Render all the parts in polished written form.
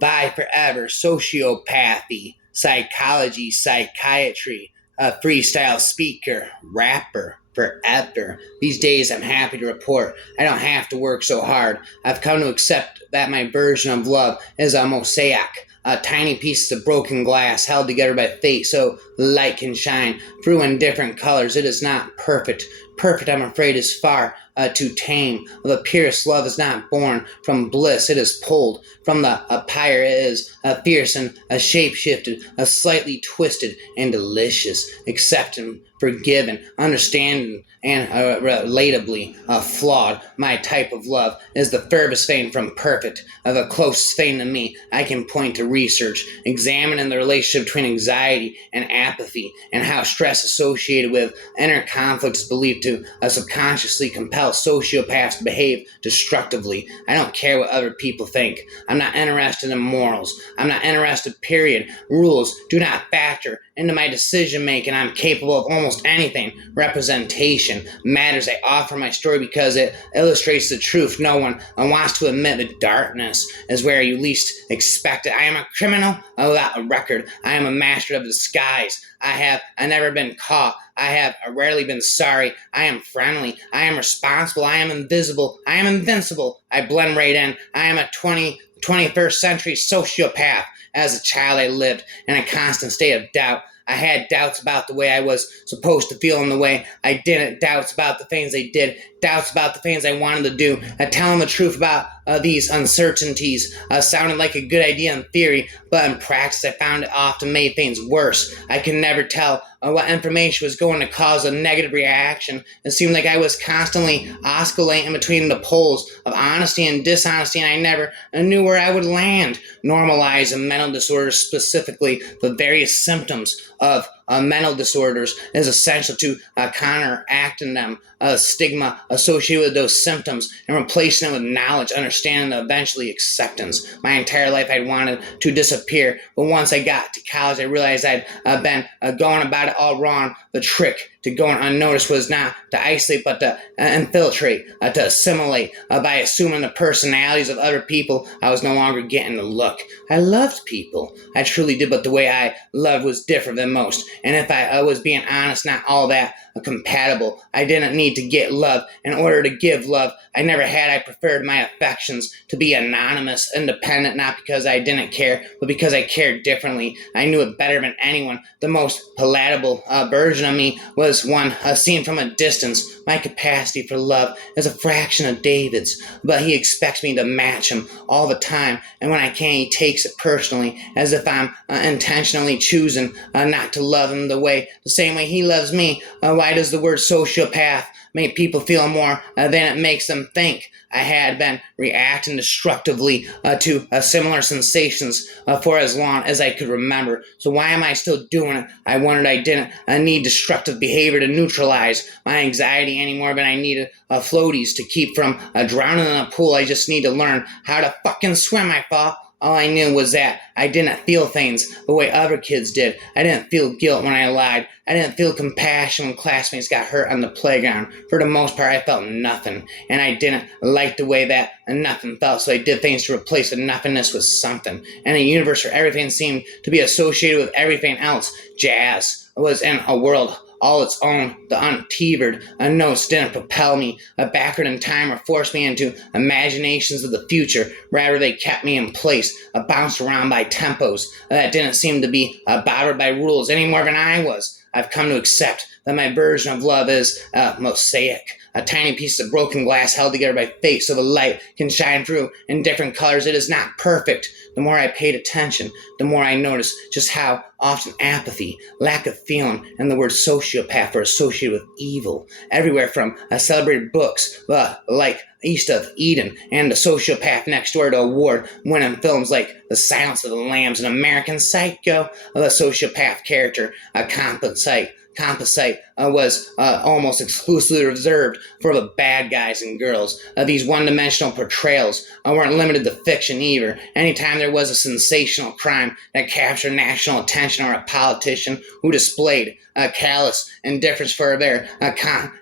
Bye forever, sociopathy, psychology, psychiatry, a freestyle speaker, rapper, forever. These days I'm happy to report I don't have to work so hard. I've come to accept that my version of love is a mosaic, tiny pieces of broken glass held together by fate so light can shine through in different colors. It is not perfect. Perfect, I'm afraid, is far too tame. The purest love is not born from bliss. It is pulled from the pyre. It is fierce and shape-shifted, slightly twisted and delicious, accepting, forgiven, understanding, and relatably flawed. My type of love is the furthest thing from perfect, the closest thing to me. I can point to research, examining the relationship between anxiety and apathy, and how stress associated with inner conflict is believed to subconsciously compel sociopaths to behave destructively. I don't care what other people think. I'm not interested in morals. I'm not interested, period. Rules do not factor into my decision making. I'm capable of almost anything. Representation matters. I offer my story because it illustrates the truth. No one wants to admit that darkness is where you least expect it. I am a criminal without a record. I am a master of disguise. I never been caught. I have rarely been sorry. I am friendly. I am responsible. I am invisible. I am invincible. I blend right in. I am a 21st century sociopath. As a child, I lived in a constant state of doubt. I had doubts about the way I was supposed to feel and the way I didn't, doubts about the things I did, doubts about the things I wanted to do. Telling the truth about these uncertainties sounded like a good idea in theory, but in practice I found it often made things worse. I could never tell what information was going to cause a negative reaction. It seemed like I was constantly oscillating between the poles of honesty and dishonesty, and I never knew where I would land. Normalizing mental disorders, specifically the various symptoms of mental disorders, is essential to counteracting them. Stigma associated with those symptoms and replacing it with knowledge, understanding, and eventually acceptance. My entire life I'd wanted to disappear, but once I got to college I realized I'd been going about it all wrong. The trick to going unnoticed was not to isolate but to infiltrate, to assimilate. By assuming the personalities of other people, I was no longer getting the look. I loved people. I truly did, but the way I loved was different than most. And if I was being honest, not all that compatible. I didn't need to get love in order to give love. I never had. I preferred my affections to be anonymous, independent, not because I didn't care, but because I cared differently. I knew it better than anyone. The most palatable version of me was one seen from a distance. My capacity for love is a fraction of David's, but he expects me to match him all the time, and when I can't, he takes it personally, as if I'm intentionally choosing not to love him the same way he loves me. Why does the word sociopath make people feel more than it makes them think? I had been reacting destructively to similar sensations for as long as I could remember. So why am I still doing it? I wondered. I didn't need destructive behavior to neutralize my anxiety any more than I needed floaties to keep from drowning in a pool. I just need to learn how to fucking swim, I thought. All I knew was that I didn't feel things the way other kids did. I didn't feel guilt when I lied. I didn't feel compassion when classmates got hurt on the playground. For the most part, I felt nothing. And I didn't like the way that nothing felt, so I did things to replace the nothingness with something. And a universe where everything seemed to be associated with everything else. Jazz was in a world all its own. The untethered notes didn't propel me backward in time or force me into imaginations of the future. Rather, they kept me in place, bounced around by tempos that didn't seem to be bothered by rules any more than I was. I've come to accept that my version of love is mosaic, a tiny piece of broken glass held together by fate so the light can shine through in different colors. It is not perfect. The more I paid attention, the more I noticed just how often apathy, lack of feeling, and the word sociopath are associated with evil. Everywhere from celebrated books like East of Eden and The Sociopath Next Door to award-winning films like The Silence of the Lambs and American Psycho, the sociopath character, compensate was almost exclusively reserved for the bad guys and girls. These one-dimensional portrayals weren't limited to fiction either. Anytime there was a sensational crime that captured national attention, or a politician who displayed callous indifference for their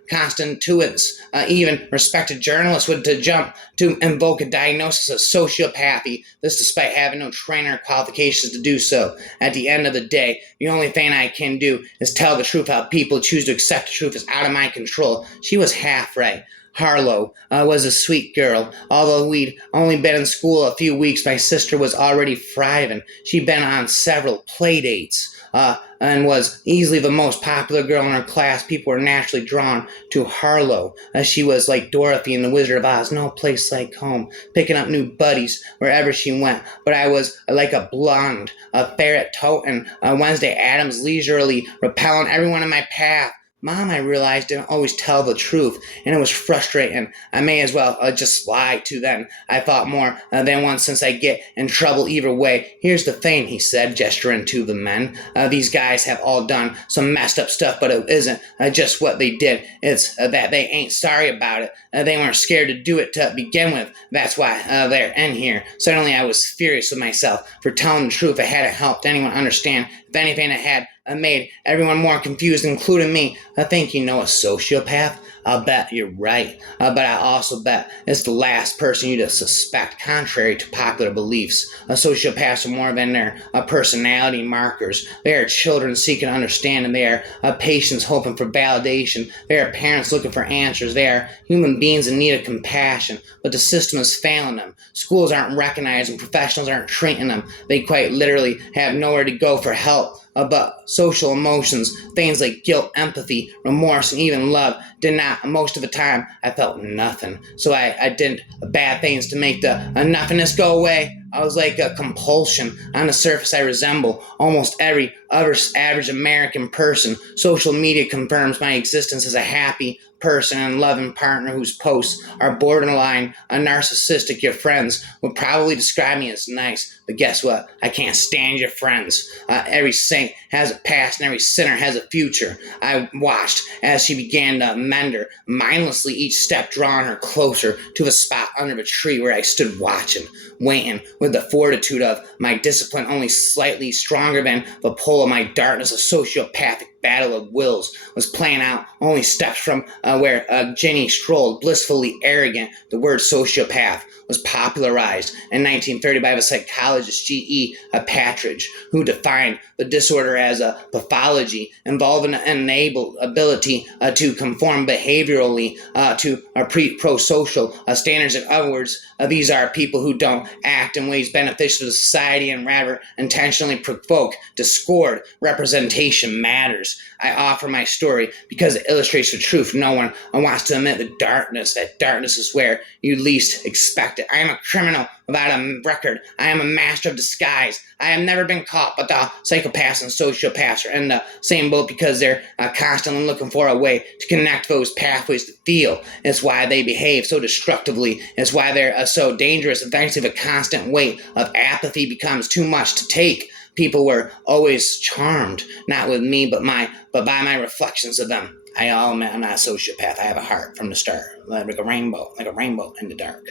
constituents, even respected journalists would jump to invoke a diagnosis of sociopathy, this despite having no training or qualifications to do so. At the end of the day, the only thing I can do is tell the truth. How people choose to accept the truth is out of my control. She was half right. Harlow was a sweet girl. Although we'd only been in school a few weeks, my sister was already thriving. She'd been on several play dates. And was easily the most popular girl in her class. People were naturally drawn to Harlow. She was like Dorothy in The Wizard of Oz, no place like home, picking up new buddies wherever she went. But I was like a blonde, a ferret-toting, Wednesday Addams, leisurely repelling everyone in my path. Mom, I realized, didn't always tell the truth, and it was frustrating. I may as well just lie to them. I thought more than once, since I get in trouble either way. Here's the thing, he said, gesturing to the men. These guys have all done some messed up stuff, but it isn't just what they did. It's that they ain't sorry about it. They weren't scared to do it to begin with. That's why they're in here. Suddenly I was furious with myself for telling the truth. I hadn't helped anyone understand. If anything, it had made everyone more confused, including me. I think you know a sociopath. I'll bet you're right, but I also bet it's the last person you'd suspect, contrary to popular beliefs. Sociopaths are more than their personality markers. They are children seeking understanding. They are patients hoping for validation. They are parents looking for answers. They are human beings in need of compassion, but the system is failing them. Schools aren't recognizing, professionals aren't treating them. They quite literally have nowhere to go for help. But social emotions, things like guilt, empathy, remorse, and even love, did not. Most of the time, I felt nothing. So I did bad things to make the nothingness go away. I was like a compulsion. On the surface, I resemble almost every other average American person. Social media confirms my existence as a happy person and loving partner whose posts are borderline narcissistic. Your friends would probably describe me as nice, but guess what? I can't stand your friends. Every saint has a past and every sinner has a future. I watched as she began to mend her, mindlessly each step drawing her closer to the spot under the tree where I stood watching, waiting with the fortitude of my discipline only slightly stronger than the pull of my darkness. A sociopathic battle of wills was playing out only steps from where Jenny strolled, blissfully arrogant. The word sociopath was popularized in 1930 by the psychologist G.E. Patridge, who defined the disorder as a pathology involving an ability to conform behaviorally to pro-social standards. In other words, these are people who don't act in ways beneficial to society and rather intentionally provoke discord. Representation matters. I offer my story because it illustrates the truth. No one wants to admit the darkness. That darkness is where you least expect it. I am a criminal without a record. I am a master of disguise. I have never been caught, but the psychopaths and sociopaths are in the same boat because they're constantly looking for a way to connect those pathways to feel. It's why they behave so destructively. It's why they're so dangerous. Eventually, the constant weight of apathy becomes too much to take. People were always charmed, not with me, but by my reflections of them. I'm not a sociopath. I have a heart from the start, like a rainbow in the dark.